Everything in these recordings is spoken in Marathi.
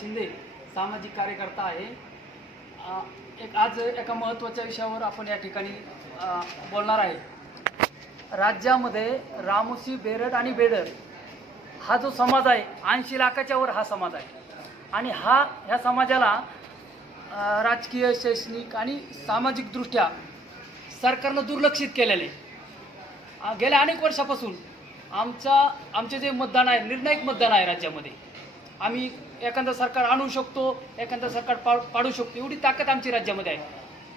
शिंदे सामाजिक कार्यकर्ता आहे. एक आज एका महत्त्वाच्या विषयावर आपण या ठिकाणी बोलणार आहे. राज्यामध्ये रामोशी बेरड आणि बेडर हा जो समाज आहे ऐंशी लाखाच्या वर हा समाज आहे. आणि हा ह्या समाजाला राजकीय शैक्षणिक आणि सामाजिकदृष्ट्या सरकारनं दुर्लक्षित केलेले गेल्या अनेक वर्षापासून आमचा आमचे जे मतदान आहे निर्णायक मतदान आहे राज्यामध्ये. आम्ही एखादं सरकार आणू शकतो एखादं सरकार पा पाडू शकतो. एवढी ताकद आमची राज्यामध्ये आहे.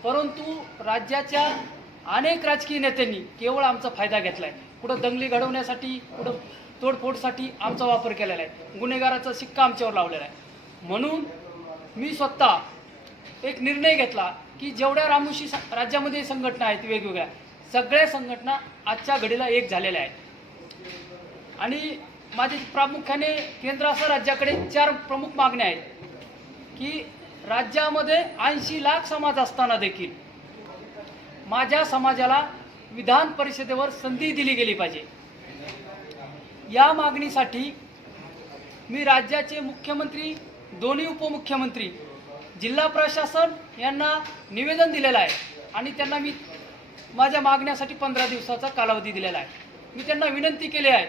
परंतु राज्याच्या अनेक राजकीय नेत्यांनी केवळ आमचा फायदा घेतला आहे कुठं दंगली घडवण्यासाठी कुठं तोडफोडसाठी आमचा वापर केलेला आहे. गुन्हेगाराचा शिक्का आमच्यावर लावलेला आहे. म्हणून मी स्वतः एक निर्णय घेतला की जेवढ्या रामोशी स- राज्यामध्ये संघटना आहेत वेगवेगळ्या सगळ्या संघटना आजच्या घडीला एक झालेल्या आहेत. आणि माझे प्रामुख्याने केंद्रासह राज्याकडे चार प्रमुख मागण्या आहेत. की राज्यामध्ये ऐंशी लाख समाज असताना देखील माझ्या समाजाला विधान परिषदेवर संधी दिली गेली पाहिजे. या मागणीसाठी मी राज्याचे मुख्यमंत्री दोन्ही उपमुख्यमंत्री जिल्हा प्रशासन यांना निवेदन दिलेलं आहे आणि त्यांना मी माझ्या मागण्यासाठी पंधरा दिवसाचा कालावधी दिलेला आहे. मी त्यांना विनंती केली आहे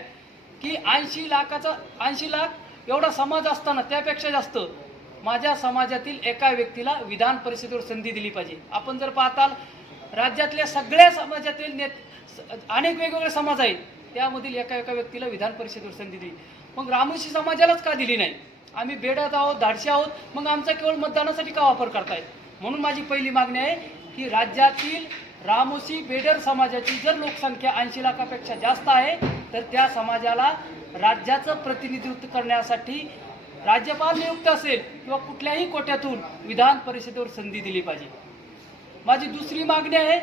की ऐंशी लाखाचा ऐंशी लाख एवढा समाज असताना त्यापेक्षा जास्त माझ्या समाजातील एका व्यक्तीला विधान परिषदेवर संधी दिली पाहिजे. आपण जर पाहताल राज्यातल्या सगळ्या समाजातील नेत स- अनेक वेगवेगळे समाज आहेत. त्यामधील एका एका व्यक्तीला विधान परिषदेवर संधी दिली. मग रामोशी समाजालाच का दिली नाही? आम्ही बेडात आहोत धाडशी आहोत मग आमचा केवळ मतदानासाठी का वापर करतायत म्हणून माझी पहिली मागणी आहे की राज्यातील रामोशी बेडर समाजाची जर लोकसंख्या ऐंशी लाखापेक्षा जास्त आहे तर त्या समाजाला राज्याचं प्रतिनिधित्व करण्यासाठी राज्यपाल नियुक्त असेल किंवा कुठल्याही कोट्यातून विधान परिषदेवर संधी दिली पाहिजे. माझी दुसरी मागणी आहे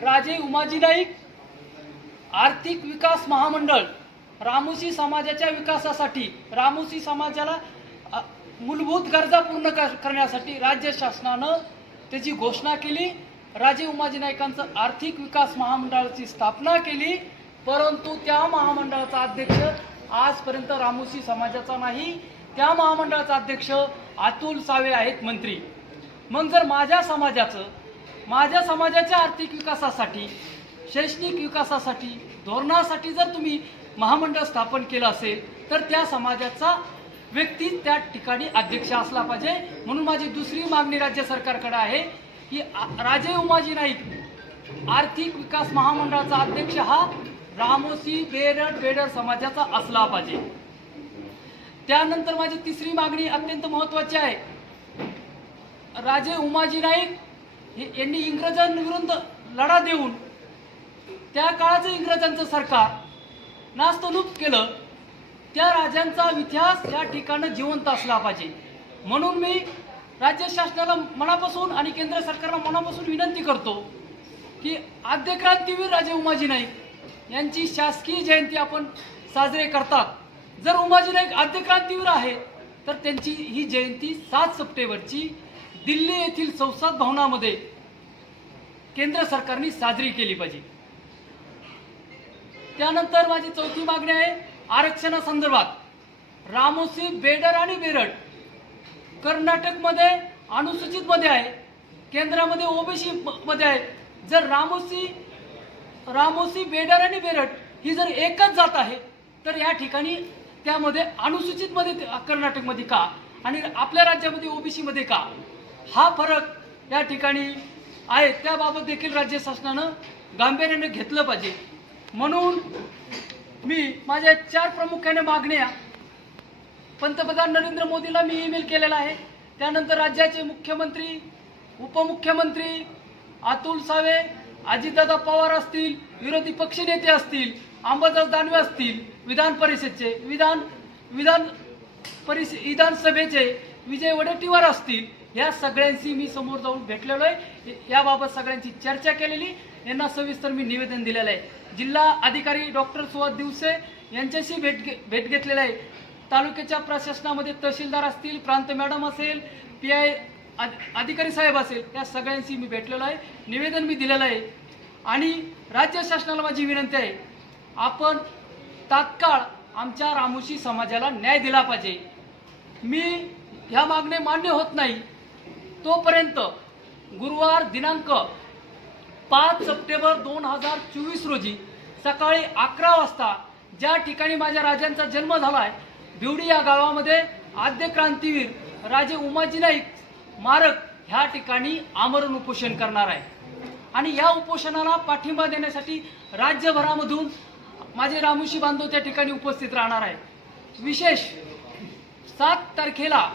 राजे उमाजी नाईक आर्थिक विकास महामंडळ रामोशी समाजाच्या विकासासाठी रामोशी समाजाला मूलभूत गरजा पूर्ण कर- करण्यासाठी राज्य शासनानं त्याची घोषणा केली. राजे उमाजी नाईकांचं आर्थिक विकास महामंडळाची स्थापना केली परंतु त्या महामंडळाचा अध्यक्ष आजपर्यंत रामोशी समाजाचा नाही. त्या महामंडळाचा अध्यक्ष अतुल सावे आहेत मंत्री. मग जर माझ्या समाजाचं माझ्या समाजाच्या आर्थिक विकासासाठी शैक्षणिक विकासासाठी धोरणासाठी जर तुम्ही महामंडळ स्थापन केलं असेल तर त्या समाजाचा व्यक्ती त्या ठिकाणी अध्यक्ष असला पाहिजे. म्हणून माझी दुसरी मागणी राज्य सरकारकडे आहे की आ- राजे उमाजी नाईक आर्थिक विकास महामंडळाचा अध्यक्ष हा रामोसी बेरड बेडर समाजाचा असला पाहिजे. त्यानंतर माझी तिसरी मागणी अत्यंत महत्वाची आहे. राजे उमाजी नाईक हे- यांनी इंग्रजांविरुद्ध लढा देऊन त्या काळाचं इंग्रजांचं सरकार नास्तलूप केलं. त्या राजांचा इतिहास या ठिकाणी जिवंत असला पाहिजे. म्हणून मी राज्य शासनाला मनापासून आणि केंद्र सरकारला मनापासून विनंती करतो की आद्य क्रांतीवीर राजे उमाजी नाईक यांची शासकीय जयंती आपण साजरे करतात. जर उमाजी नाईक आद्य क्रांतीवीर आहे तर त्यांची ही जयंती सात सप्टेंबरची दिल्ली येथील संसद भवनामध्ये केंद्र सरकारने साजरी केली पाहिजे. त्यानंतर माझी चौथी मागणी आहे आरक्षणासंदर्भात. रामोसी बेडर आणि बेरड कर्नाटकमध्ये अनुसूचितमध्ये आहे केंद्रामध्ये ओबीसी मध्ये आहे. जर रामोसी रामोसी बेडर आणि बेरट ही जर एकच जात आहे तर या ठिकाणी त्यामध्ये अनुसूचितमध्ये कर्नाटकमध्ये का? आणि आपल्या राज्यामध्ये ओबीसीमध्ये का? हा फरक या ठिकाणी आहे. त्याबाबत देखील राज्य शासनानं गांभीर्याने घेतलं पाहिजे. म्हणून मी माझ्या चार प्रामुख्याने मागण्या पंतप्रधान नरेंद्र मोदीला मी ईमेल केलेला आहे. त्यानंतर राज्याचे मुख्यमंत्री उपमुख्यमंत्री अतुल सावे अजितदादा पवार असतील विरोधी पक्षनेते असतील अंबादास दानवे असतील विधान परिषदचे विधान विधान परिष विधानसभेचे विजय वडेट्टीवार असतील या सगळ्यांशी मी समोर जाऊन भेटलेलो आहे. याबाबत सगळ्यांची चर्चा केलेली यांना सविस्तर मी निवेदन दिलेलं आहे. जिल्हा अधिकारी डॉक्टर सुहास दिवसे यांच्याशी भेट घे भेट घेतलेलं आहे. तालुक्याच्या प्रशासनामध्ये तहसीलदार असतील प्रांत मॅडम असेल पी आय अधिकारी साहेब असेल त्या सगळ्यांशी मी भेटलेलो आहे. निवेदन मी दिलेलं आहे. आणि राज्य शासनाला माझी विनंती आहे आपण तात्काळ आमच्या रामोशी समाजाला न्याय दिला पाहिजे. मी ह्या मागणे मान्य होत नाही. तोपर्यंत गुरुवार दिनांक पाच सप्टेंबर दोन हजार चोवीस रोजी सकाळी अकरा वाजता ज्या ठिकाणी माझ्या राजांचा जन्म झाला आहे बिवडी या गावामध्ये आद्य क्रांतीवीर राजे उमाजी नाईक मारक ह्या ठिकाणी आमरण उपोषण करणार आहे. आणि या उपोषणाला पाठिंबा देण्यासाठी राज्यभरामधून माझे रामुशी बांधव त्या ठिकाणी उपस्थित राहणार आहे विशेष सात तारखेला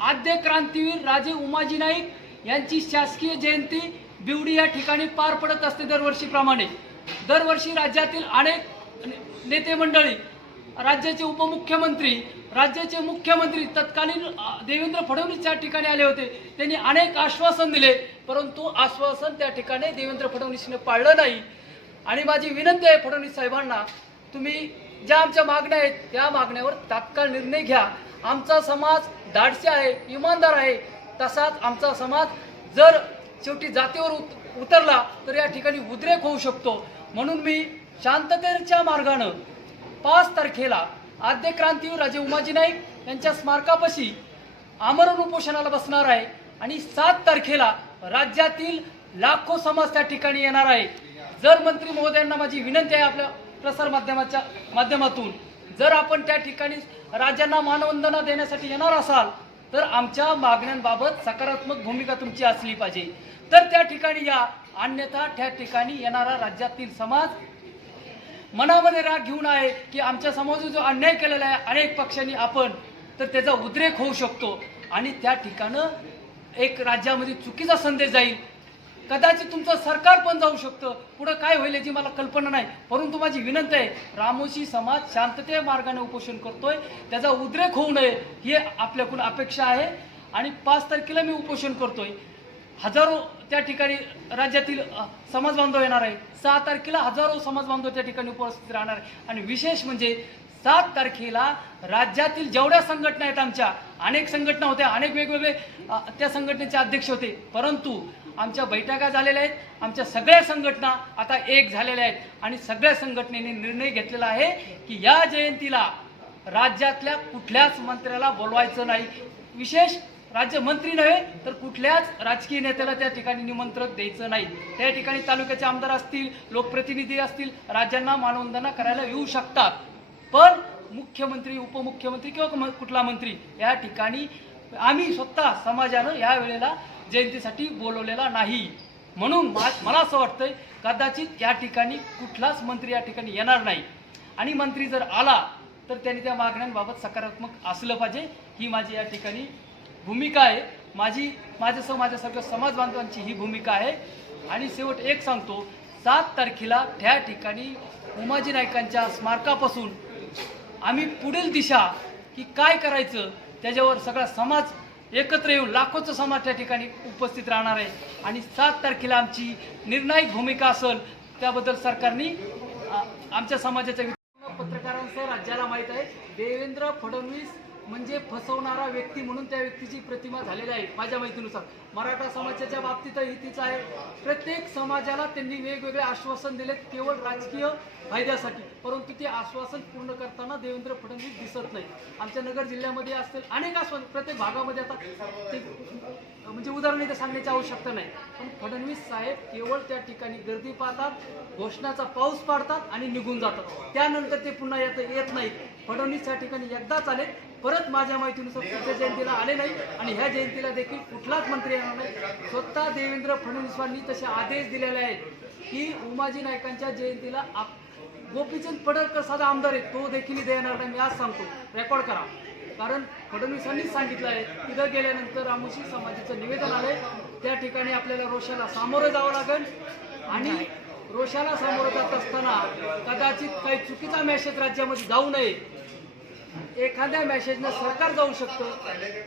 आद्य क्रांतीवीर राजे उमाजी नाईक यांची शासकीय जयंती बिवडी या ठिकाणी पार पडत असते दरवर्षीप्रमाणे. दरवर्षी राज्यातील अनेक ने- नेते मंडळी राज्याचे उपमुख्यमंत्री राज्याचे मुख्यमंत्री तत्कालीन देवेंद्र फडणवीस त्या ठिकाणी आले होते. त्यांनी अनेक आश्वासन दिले परंतु आश्वासन त्या ठिकाणी देवेंद्र फडणवीसने पाळलं नाही. आणि माझी विनंती आहे फडणवीस साहेबांना तुम्ही ज्या आमच्या मागण्या आहेत त्या मागण्यावर तात्काळ निर्णय घ्या. आमचा समाज धाडसी आहे इमानदार आहे. तसाच आमचा समाज जर शेवटी जातीवर उत उतरला तर या ठिकाणी उद्रेक होऊ शकतो. म्हणून मी शांततेच्या मार्गानं पाच तारखेला आद्य क्रांतीवीर राजे उमाजी नाईक यांच्या स्मारकापाशी आमरण उपोषणाला बसणार आहे आणि सात तारखेला राज्यातील लाखो समाज त्या ठिकाणी येणार आहे. जर मंत्री महोदयांना माझी विनंती आहे आपल्या प्रसार माध्यमाच्या माध्यमातून जर आपण त्या ठिकाणी राज्यांना मानवंदना देण्यासाठी येणार असाल तर आमच्या मागण्यांबाबत सकारात्मक भूमिका तुमची असली पाहिजे. तर त्या ठिकाणी या अन्यथा त्या ठिकाणी येणारा राज्यातील समाज मनामध्ये राग घेऊन आहे की आमच्या समाजात जो अन्याय केलेला आहे अनेक पक्षांनी आपण तर त्याचा उद्रेक होऊ शकतो. आणि त्या ठिकाणं एक राज्यामध्ये चुकीचा संदेश जाईल. कदाचित तुमचं सरकार पण जाऊ शकतं. पुढं काय होईल याची मला कल्पना नाही. परंतु माझी विनंती आहे रामोशी समाज शांतते मार्गाने उपोषण करतोय. त्याचा उद्रेक होऊ नये ही आपल्याकडून अपेक्षा आहे. आणि पाच तारखेला मी उपोषण करतोय. हजारो त्या ठिकाणी राज्यातील समाज बांधव येणार आहे. सहा तारखेला हजारो समाज बांधव त्या ठिकाणी उपस्थित राहणार आहे. आणि विशेष म्हणजे सात तारखेला राज्यातील जेवढ्या संघटना आहेत आमच्या अनेक संघटना होत्या अनेक वेगवेगळे त्या संघटनेचे अध्यक्ष होते. परंतु आमच्या बैठका झालेल्या आहेत आमच्या सगळ्या संघटना आता एक झालेल्या आहेत. आणि सगळ्या संघटनेने निर्णय घेतलेला आहे की या जयंतीला राज्यातल्या कुठल्याच मंत्र्याला बोलवायचं नाही. विशेष राज्यमंत्री नव्हे तर कुठल्याच राजकीय नेत्याला त्या ठिकाणी निमंत्रण द्यायचं नाही. त्या ठिकाणी तालुक्याचे आमदार असतील लोकप्रतिनिधी असतील राज्यांना मानवंदना करायला येऊ शकतात. पण मुख्यमंत्री उपमुख्यमंत्री किंवा म- कुठला मंत्री या ठिकाणी आम्ही स्वतः समाजानं या वेळेला जयंतीसाठी बोलवलेला नाही. म्हणून मा- मला असं वाटतंय कदाचित या ठिकाणी कुठलाच मंत्री या ठिकाणी येणार नाही. आणि मंत्री जर आला तर त्यांनी त्या मागण्यांबाबत सकारात्मक असलं पाहिजे ही माझी या ठिकाणी भूमिका आहे. माझी माझ्यासह माझ्या सगळ्या समाज बांधवांची ही भूमिका आहे. आणि शेवट एक सांगतो सात तारखेला त्या ठिकाणी उमाजी नाईकांच्या स्मारकापासून आम्ही पुढील दिशा की काय करायचं त्याच्यावर सगळा समाज एकत्र येऊन लाखोचा समाज त्या ठिकाणी उपस्थित राहणार आहे. आणि सात तारखेला आमची निर्णायक भूमिका असेल त्याबद्दल सरकारने आमच्या समाजाच्या पत्रकारांसह राज्याला माहीत आहे. देवेंद्र फडणवीस म्हणजे फसवणारा व्यक्ती म्हणून त्या व्यक्तीची प्रतिमा झालेली आहे माझ्या माहितीनुसार. मराठा समाजाच्या बाबतीतही तीच आहे. प्रत्येक समाजाला त्यांनी वेगवेगळे आश्वासन दिलेत केवळ राजकीय फायद्यासाठी. परंतु ते आश्वासन पूर्ण करताना देवेंद्र फडणवीस दिसत नाही. आमच्या नगर जिल्ह्यामध्ये असतील अनेक आश्वासन प्रत्येक भागामध्ये आता ते म्हणजे उदाहरण इथे सांगण्याची आवश्यकता नाही. पण फडणवीस साहेब केवळ त्या ठिकाणी गर्दी पाहतात घोषणाचा पाऊस पाडतात आणि निघून जातात. त्यानंतर ते पुन्हा येत येत नाही फडणवीस त्या ठिकाणी एकदाच आले परत माझ्या माहितीनुसार पुढच्या जयंतीला आले नाही आणि ह्या जयंतीला देखील कुठलाच मंत्री येणार नाही. स्वतः देवेंद्र फडणवीसांनी तसे आदेश दिलेले आहेत की उमाजी नायकांच्या जयंतीला आप गोपीचंद पडळकर साधा आमदार आहे तो देखील येणार नाही. मी आज सांगतो. रेकॉर्ड करा. कारण फडणवीसांनीच सांगितलं आहे. तिथं गेल्यानंतर रामोशी समाजाचं निवेदन आलंय. त्या ठिकाणी आपल्याला रोषाला सामोरं जावं लागेल. आणि रोषाला सामोरं जात असताना कदाचित काही चुकीचा मेसेज राज्यामध्ये जाऊ नये. एखाद्या मेसेजनं सरकार जाऊ शकतं.